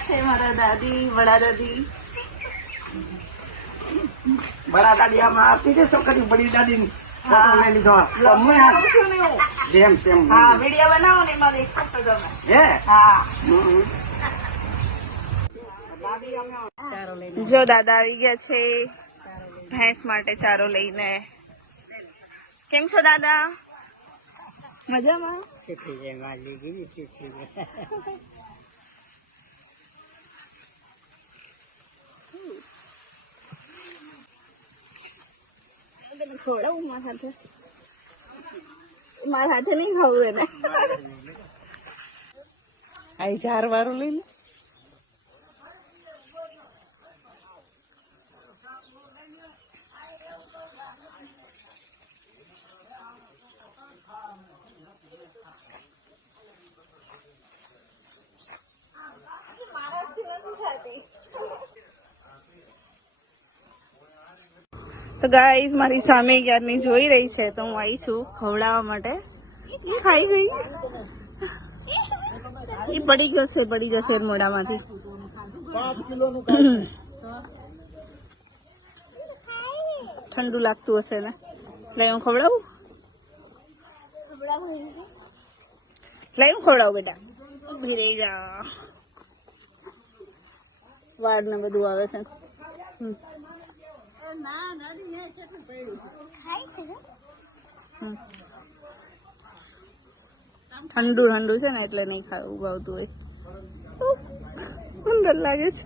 છે મારા દાદી બડા દાદી આમાં આપી દે છોકરી બડી દાદી ની લઈ લીધો જેમ તેમ વિડીયો બનાવો ને એમાં દેખો તો તમે હે હા ચારો જો દાદા આવી ગયા છે ભેંસ માટે ચારો લઈને કેમ છો દાદા મજામાં શીખી જાય માલી ગઈ શીખી જાય ખવડાવું મારા હાથે નહીં ખાવું એને આઈ 4 વારું લઈ લે તો ગાઈઝ મારી સામે યારની જોઈ રહી છે તો હું આવી છું ખવડાવવા માટે એ ખાઈ ગઈ એ પડી જશે મોઢામાંથી ઠંડુ લાગતું હશે ને લઈ હું ખવડાવું બેટા ઉભી રહી જા વાળ ને બધું આવે છે ઠંડુ છે ને એટલે નહીં ખાવું ભાવતું હોય ડર લાગે છે